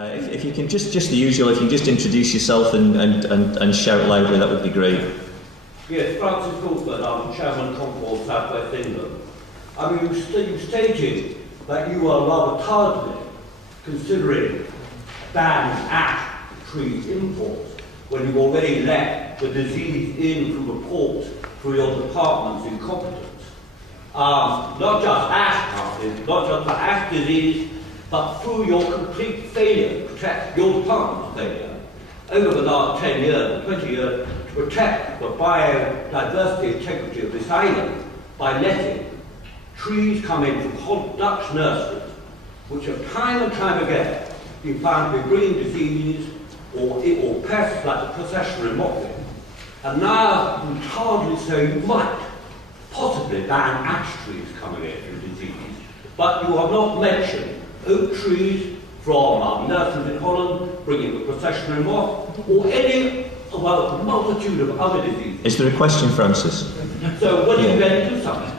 If you can just the usual, if you can just introduce yourself and shout loudly, that would be great. Yes, Francis Goldberg, I'm Chairman Confor South West England. I mean, you stated that you are rather tardily considering banning ash tree imports when you've already let the disease in through reports through your department's incompetence. Not just ash passes, not just for ash disease, but through your complete failure to protect your department's failure over the last 10 years, 20 years, to protect the biodiversity integrity of this island by letting trees come in from whole Dutch nurseries, which have time and time again been found to be bringing disease or pests like the processionary motley. And now you hardly say you might possibly ban ash trees coming in through disease, but you have not mentioned oak trees from nurseries in Holland bringing the processionary moth or any multitude of other diseases. Is there a question, Francis? So when are you going to do something?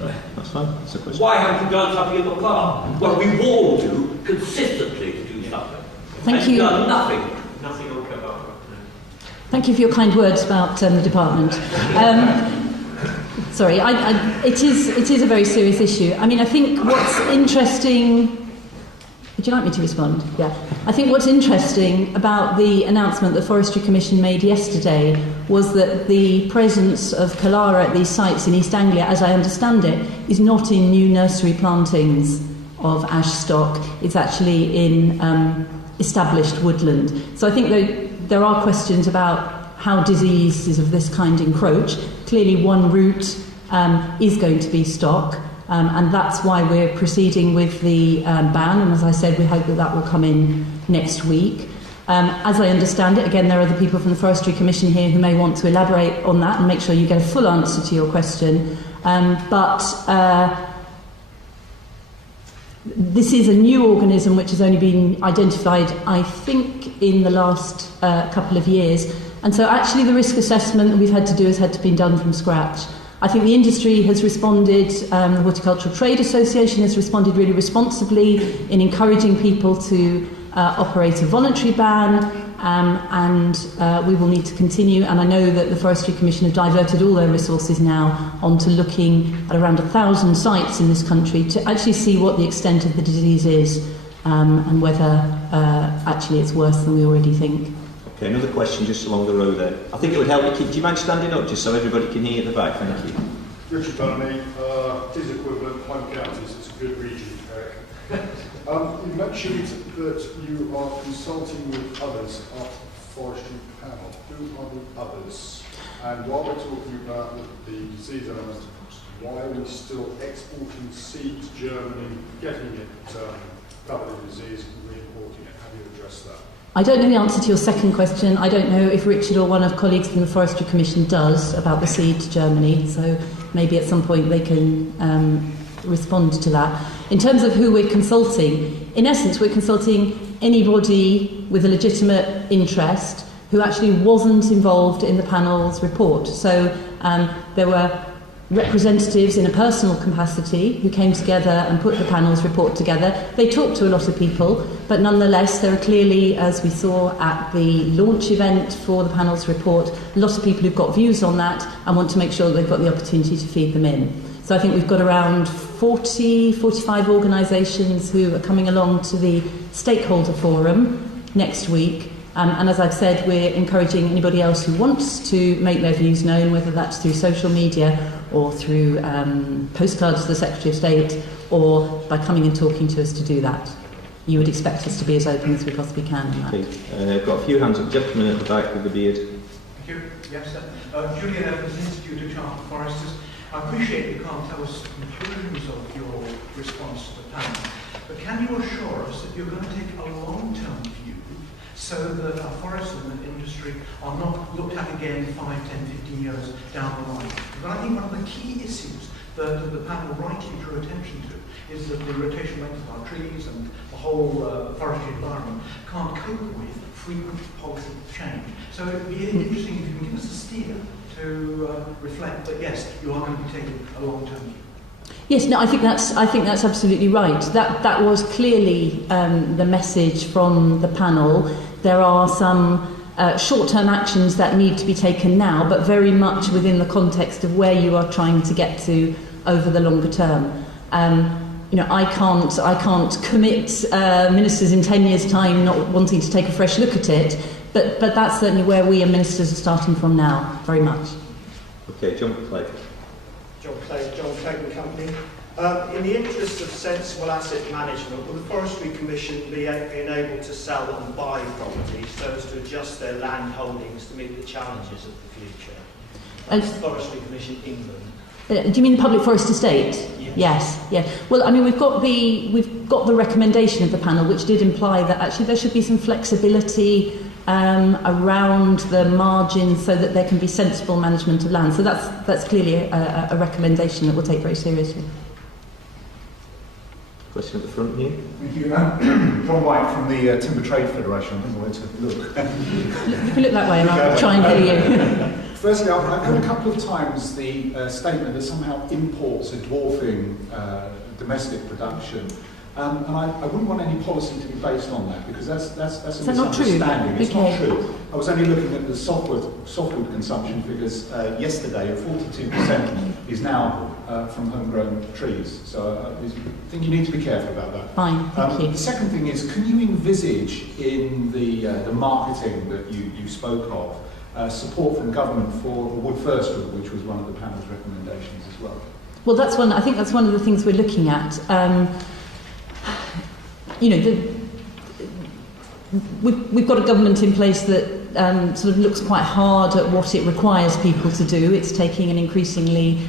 Right, that's fine. That's a question. Why haven't you done something in the past? Well, we all do consistently to do something. Thank and you. You've done nothing. Nothing will come up. Thank you for your kind words about the department. Sorry, it is a very serious issue. I mean, I think what's interesting... Would you like me to respond? Yeah. I think what's interesting about the announcement the Forestry Commission made yesterday was that the presence of Callara at these sites in East Anglia, as I understand it, is not in new nursery plantings of ash stock. It's actually in established woodland. So I think there are questions about how diseases of this kind encroach. Clearly one route is going to be stock. And that's why we're proceeding with the ban, and as I said, we hope that will come in next week. As I understand it, again, there are other people from the Forestry Commission here who may want to elaborate on that and make sure you get a full answer to your question. This is a new organism which has only been identified, I think, in the last couple of years. And so actually the risk assessment that we've had to do has had to be done from scratch. I think the industry has responded, the Horticultural Trade Association has responded really responsibly in encouraging people to operate a voluntary ban, and we will need to continue. And I know that the Forestry Commission have diverted all their resources now onto looking at around 1,000 sites in this country to actually see what the extent of the disease is and whether actually it's worse than we already think. Okay, another question just along the road there. I think it would help you keep... Do you mind standing up just so everybody can hear you at the back? Thank you. Richard Bellamy, it is equivalent, home counties, it's a good region, Eric. You mentioned that you are consulting with others after the forestry panel. Who are the others? And while we're talking about the disease element, why are we still exporting seed to Germany, getting it covered in disease and re-importing it? How do you address that? I don't know the answer to your second question. I don't know if Richard or one of colleagues from the Forestry Commission does about the seed to Germany, so maybe at some point they can respond to that. In terms of who we're consulting, in essence we're consulting anybody with a legitimate interest who actually wasn't involved in the panel's report. So there were representatives in a personal capacity who came together and put the panel's report together. They talked to a lot of people, but nonetheless there are clearly, as we saw at the launch event for the panel's report, a lot of people who've got views on that and want to make sure that they've got the opportunity to feed them in. So I think we've got around 45 organisations who are coming along to the stakeholder forum next week. And as I've said, we're encouraging anybody else who wants to make their views known, whether that's through social media or through postcards to the Secretary of State or by coming and talking to us to do that. You would expect us to be as open as we possibly can on that. Okay. I've got a few hands up. Gentleman at the back with the beard. Thank you. Yes, sir. Julian Evans, Institute of Chartered Foresters. I appreciate you can't tell us the conclusions of your response to the panel, but can you assure us that you're going to take a long-term view so that our forest and the industry are not looked at again 5, 10, 15 years down the line? But I think one of the key issues that the panel rightly drew attention to is that the rotation length of our trees and the whole forestry environment can't cope with frequent policy change. So it would be interesting if you can give us a steer to reflect that, yes, you are going to be taking a long-term view. Yes, no, I think that's absolutely right. That was clearly the message from the panel. There are some short-term actions that need to be taken now, but very much within the context of where you are trying to get to over the longer term. I can't commit ministers in 10 years' time not wanting to take a fresh look at it, but that's certainly where we as ministers are starting from now, very much. Okay, John Clegg. John Clegg and Company. In the interest of sensible asset management, will the Forestry Commission be able to sell and buy properties so as to adjust their land holdings to meet the challenges of the future? That's Forestry Commission England. Do you mean the public forest estate? Yes. Yeah. Well, I mean, we've got the recommendation of the panel, which did imply that actually there should be some flexibility around the margins so that there can be sensible management of land. So that's clearly a recommendation that we'll take very seriously. Question at the front here. Thank you. John White from the Timber Trade Federation. I think where to look. You can look that way and I'll try and hear you. Firstly, I've heard a couple of times the statement that somehow imports are dwarfing domestic production. And I wouldn't want any policy to be based on that, because that's a misunderstanding. It's not true. I was only looking at the softwood consumption figures yesterday, and 42% is now from homegrown trees. So I think you need to be careful about that. Fine, thank you. The second thing is, can you envisage in the marketing that you spoke of support from government for wood first wood, which was one of the panel's recommendations as well? Well, I think that's one of the things we're looking at. We've got a government in place that sort of looks quite hard at what it requires people to do. It's taking an increasingly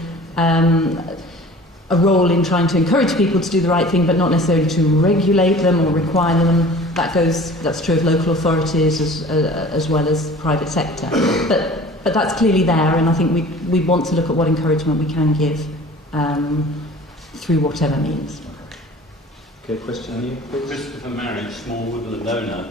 a role in trying to encourage people to do the right thing, but not necessarily to regulate them or require them. That's true of local authorities as well as private sector. But that's clearly there, and I think we want to look at what encouragement we can give through whatever means. Okay, question here, please. Christopher Marriage, small woodland owner.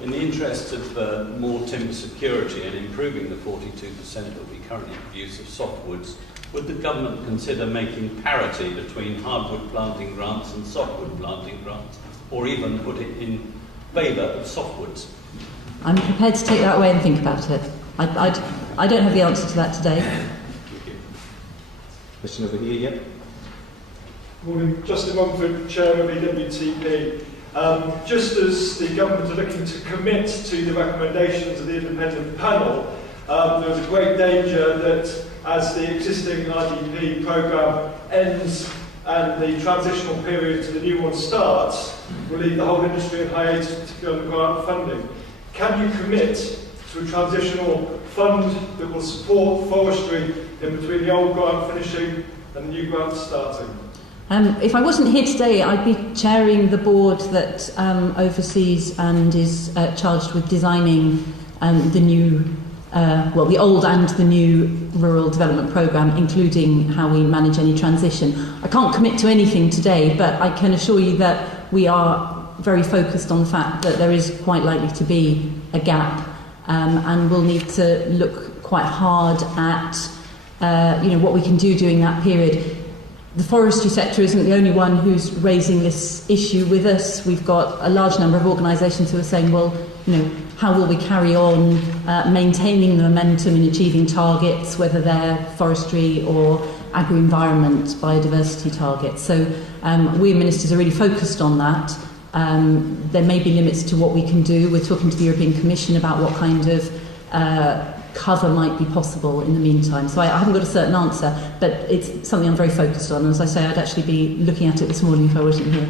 In the interest of more timber security and improving the 42% that we currently produce of softwoods, would the government consider making parity between hardwood planting grants and softwood planting grants, or even put it in favour of softwoods? I'm prepared to take that away and think about it. I don't have the answer to that today. Question over here, yeah. Morning, Justin Mumford, Chair of EWTP. Just as the government are looking to commit to the recommendations of the independent panel, there is a great danger that as the existing IDP programme ends and the transitional period to the new one starts, will leave the whole industry in hiatus, particularly on grant funding. Can you commit to a transitional fund that will support forestry in between the old grant finishing and the new grant starting? If I wasn't here today, I'd be chairing the board that oversees and is charged with designing the new, the old and the new rural development programme, including how we manage any transition. I can't commit to anything today, but I can assure you that we are very focused on the fact that there is quite likely to be a gap, and we'll need to look quite hard at what we can do during that period. The forestry sector isn't the only one who's raising this issue with us. We've got a large number of organisations who are saying, well, how will we carry on maintaining the momentum in achieving targets, whether they're forestry or agri-environment, biodiversity targets. So we ministers are really focused on that. There may be limits to what we can do. We're talking to the European Commission about what kind of cover might be possible in the meantime. So I haven't got a certain answer, but it's something I'm very focused on. As I say, I'd actually be looking at it this morning if I wasn't here.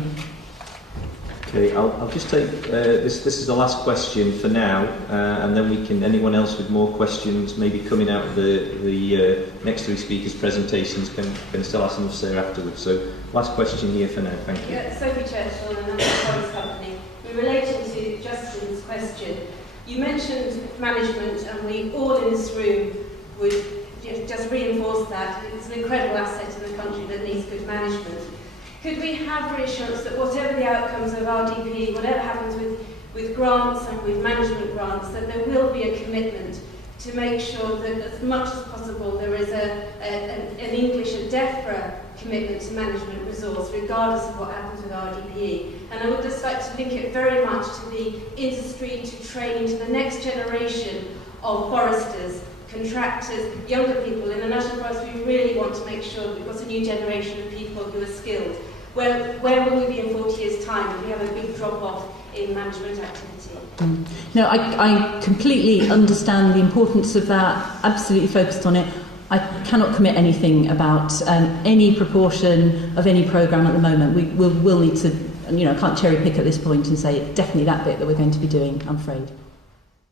Okay, I'll just take this is the last question for now, and then anyone else with more questions maybe coming out of the next three speakers' presentations can still ask them to say afterwards. So last question here for now, thank you. Yeah, Sophie Churchill and the Forest Company. In relation to Justin's question, you mentioned management, and we all in this room would just reinforce that. It's an incredible asset in the country that needs good management. Could we have reassurance that whatever the outcomes of RDP, whatever happens with grants and with management grants, that there will be a commitment to make sure that as much as possible there is an English, a DEFRA commitment to management resource, regardless of what happens with RDPE. And I would just like to link it very much to the industry, to training, to the next generation of foresters, contractors, younger people. In the National Forest, we really want to make sure that we've got a new generation of people who are skilled. Where will we be in 40 years' time if we have a big drop-off in management activity? No, I completely understand the importance of that, absolutely focused on it. I cannot commit anything about any proportion of any programme at the moment. We'll need to, I can't cherry pick at this point and say definitely that bit that we're going to be doing, I'm afraid.